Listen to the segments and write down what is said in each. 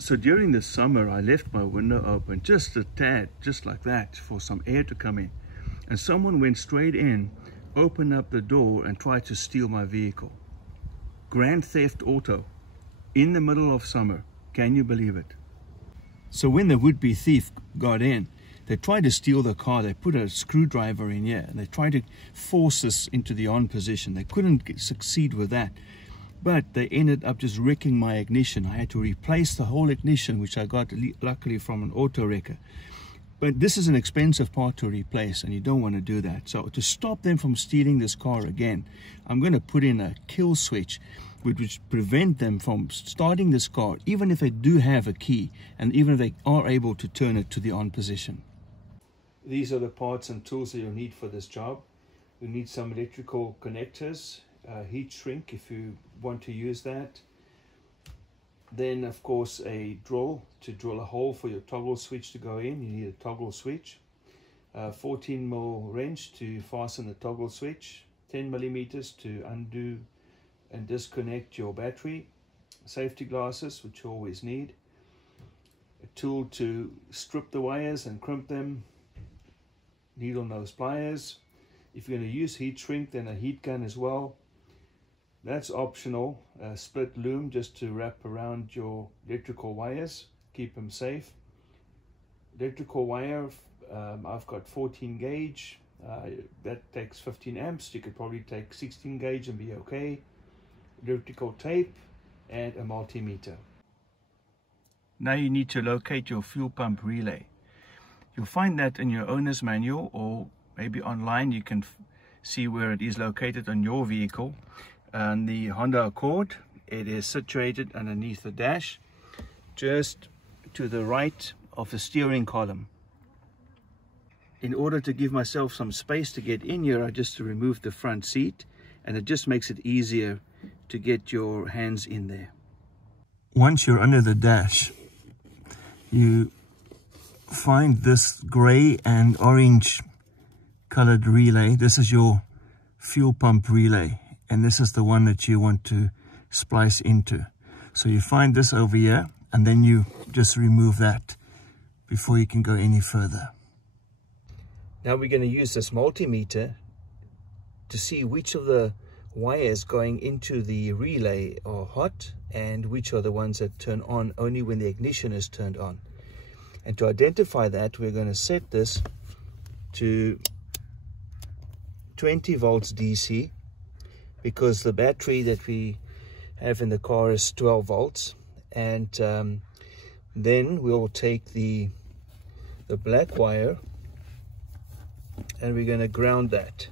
So during the summer, I left my window open just a tad, just like that, for some air to come in. And someone went straight in, opened up the door and tried to steal my vehicle. Grand theft auto, in the middle of summer. Can you believe it? So when the would-be thief got in, they tried to steal the car. They put a screwdriver in here and they tried to force us into the on position. They couldn't succeed with that. But they ended up just wrecking my ignition. I had to replace the whole ignition, which I got luckily from an auto wrecker. But this is an expensive part to replace, and you don't want to do that. So to stop them from stealing this car again, I'm going to put in a kill switch, which prevent them from starting this car, even if they do have a key, and even if they are able to turn it to the on position. These are the parts and tools that you'll need for this job. You need some electrical connectors, heat shrink if you want to use that. Then of course a drill to drill a hole for your toggle switch to go in. You need a toggle switch, 14mm wrench to fasten the toggle switch, 10mm to undo and disconnect your battery, safety glasses, which you always need, a tool to strip the wires and crimp them, needle nose pliers. If you're going to use heat shrink, then a heat gun as well. That's optional. A split loom just to wrap around your electrical wires, keep them safe. Electrical wire, I've got 14 gauge. That takes 15 amps. You could probably take 16 gauge and be okay. Electrical tape and a multimeter. Now you need to locate your fuel pump relay. You'll find that in your owner's manual, or maybe online you can see where it is located on your vehicle. And the Honda Accord, it is situated underneath the dash, just to the right of the steering column. In order to give myself some space to get in here, I just remove the front seat, and it just makes it easier to get your hands in there. Once you're under the dash, you find this gray and orange colored relay. This is your fuel pump relay, and this is the one that you want to splice into. So you find this over here, and then you just remove that before you can go any further. Now we're going to use this multimeter to see which of the wires going into the relay are hot and which are the ones that turn on only when the ignition is turned on. And to identify that, we're going to set this to 20 volts DC, because the battery that we have in the car is 12 volts. And then we'll take the black wire and we're going to ground that.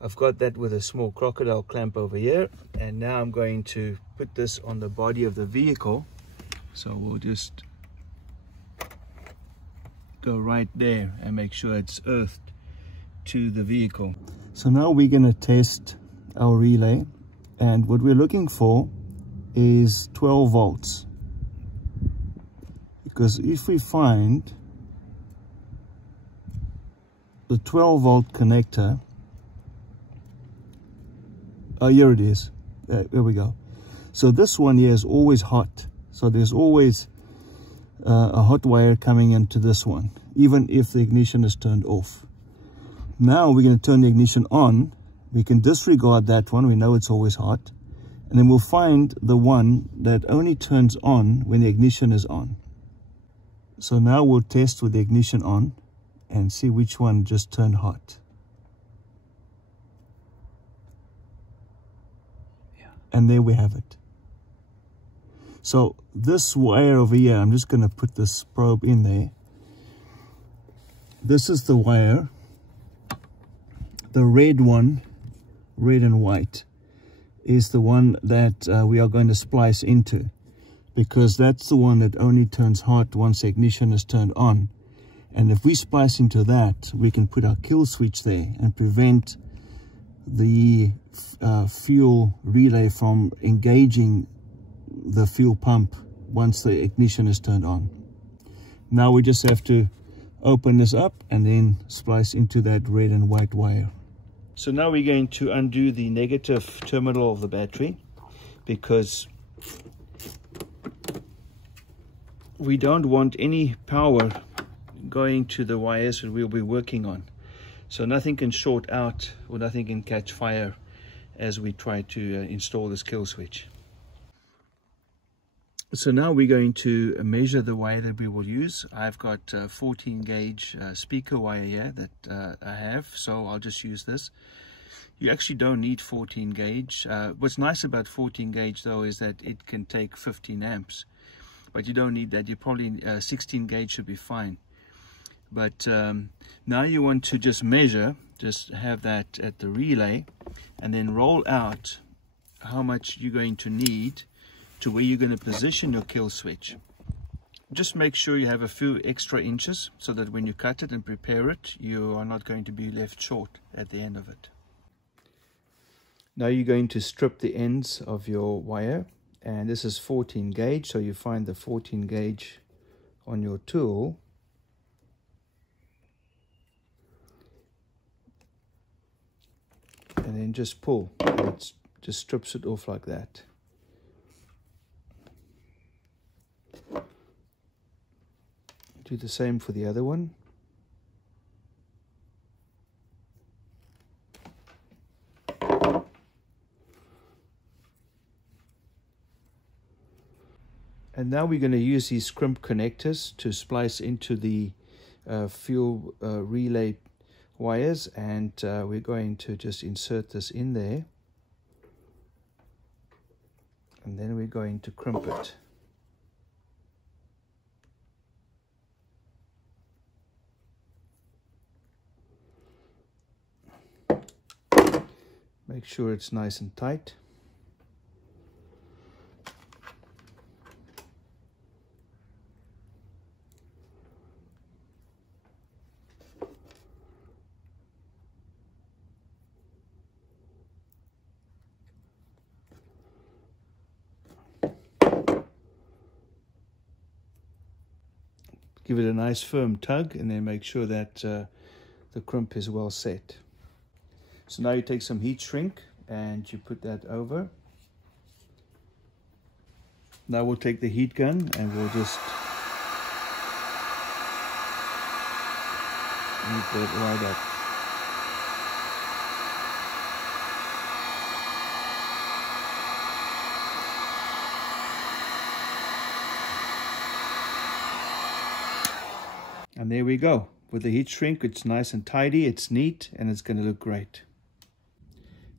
I've got that with a small crocodile clamp over here, and now I'm going to put this on the body of the vehicle. So we'll just go right there and make sure it's earthed to the vehicle. So now we're going to test our relay, and what we're looking for is 12 volts, because if we find the 12 volt connector, oh, here it is, there we go. So this one here is always hot, so there's always a hot wire coming into this one, even if the ignition is turned off. Now we're going to turn the ignition on. We can disregard that one, we know it's always hot, and then we'll find the one that only turns on when the ignition is on. So now we'll test with the ignition on and see which one just turned hot. And there we have it. So this wire over here, I'm just going to put this probe in there. This is the wire, the red one, red and white, is the one that we are going to splice into, because that's the one that only turns hot once the ignition is turned on. And if we splice into that, we can put our kill switch there and prevent the fuel relay from engaging the fuel pump once the ignition is turned on. Now we just have to open this up and then splice into that red and white wire. So now we're going to undo the negative terminal of the battery, because we don't want any power going to the wires that we'll be working on. So nothing can short out or nothing can catch fire as we try to install this kill switch. So now we're going to measure the wire that we will use. I've got 14 gauge speaker wire here that I have, so I'll just use this. You actually don't need 14 gauge. What's nice about 14 gauge though is that it can take 15 amps, but you don't need that. You probably 16 gauge should be fine. But now you want to just measure, just have that at the relay, and then roll out how much you're going to need to where you're going to position your kill switch. Just make sure you have a few extra inches so that when you cut it and prepare it, you are not going to be left short at the end of it. Now you're going to strip the ends of your wire, and this is 14 gauge, so you find the 14 gauge on your tool. And then just pull. It just strips it off like that. Do the same for the other one. And now we're going to use these crimp connectors to splice into the fuel relay wires, and we're going to just insert this in there, and then we're going to crimp it. Make sure it's nice and tight. Give it a nice firm tug, and then make sure that the crimp is well set. So now you take some heat shrink and you put that over. Now we'll take the heat gun and we'll just heat that right up. And there we go. With the heat shrink, it's nice and tidy, it's neat, and it's going to look great.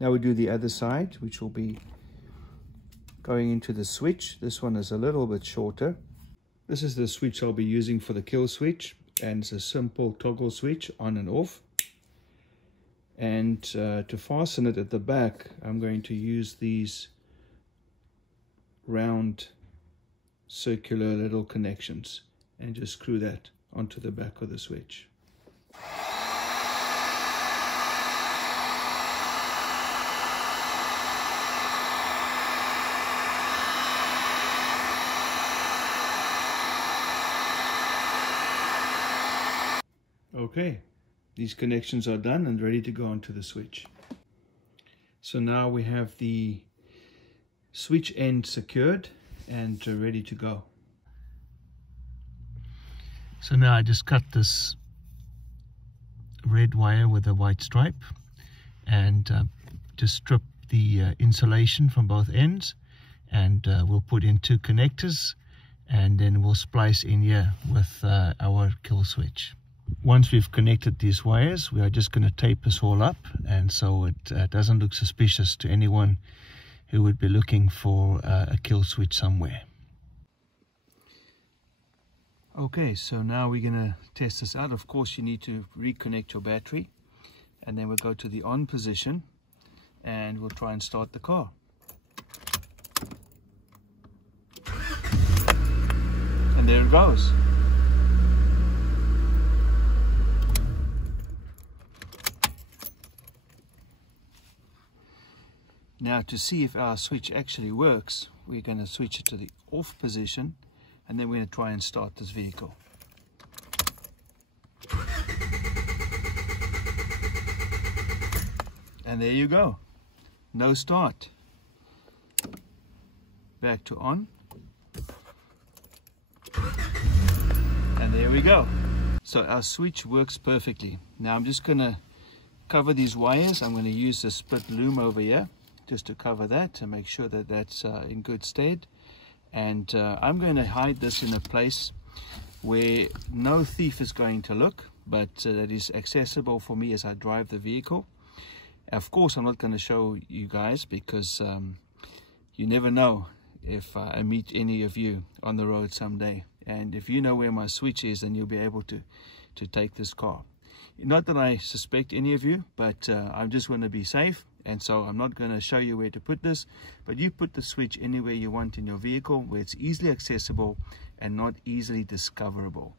Now we do the other side, which will be going into the switch. This one is a little bit shorter. This is the switch I'll be using for the kill switch, and it's a simple toggle switch on and off. And to fasten it at the back, I'm going to use these round circular little connections and just screw that onto the back of the switch. Okay, these connections are done and ready to go onto the switch. So now we have the switch end secured and ready to go. So now I just cut this red wire with a white stripe and just strip the insulation from both ends, and we'll put in 2 connectors, and then we'll splice in here with our kill switch. Once we've connected these wires, we are just going to tape this all up, and so it doesn't look suspicious to anyone who would be looking for a kill switch somewhere. Okay, so now we're going to test this out. Of course, you need to reconnect your battery, and then we'll go to the on position and we'll try and start the car. And there it goes. Now, to see if our switch actually works, we're going to switch it to the off position, and then we're going to try and start this vehicle. And there you go. No start. Back to on. there we go. So our switch works perfectly. Now I'm just going to cover these wires. I'm going to use the split loom over here just to cover that, to make sure that that's in good state. And I'm going to hide this in a place where no thief is going to look, but that is accessible for me as I drive the vehicle. Of course, I'm not going to show you guys because you never know if I meet any of you on the road someday. And if you know where my switch is, then you'll be able to take this car. Not that I suspect any of you, but I just want to be safe. And so I'm not going to show you where to put this, but you put the switch anywhere you want in your vehicle where it's easily accessible and not easily discoverable.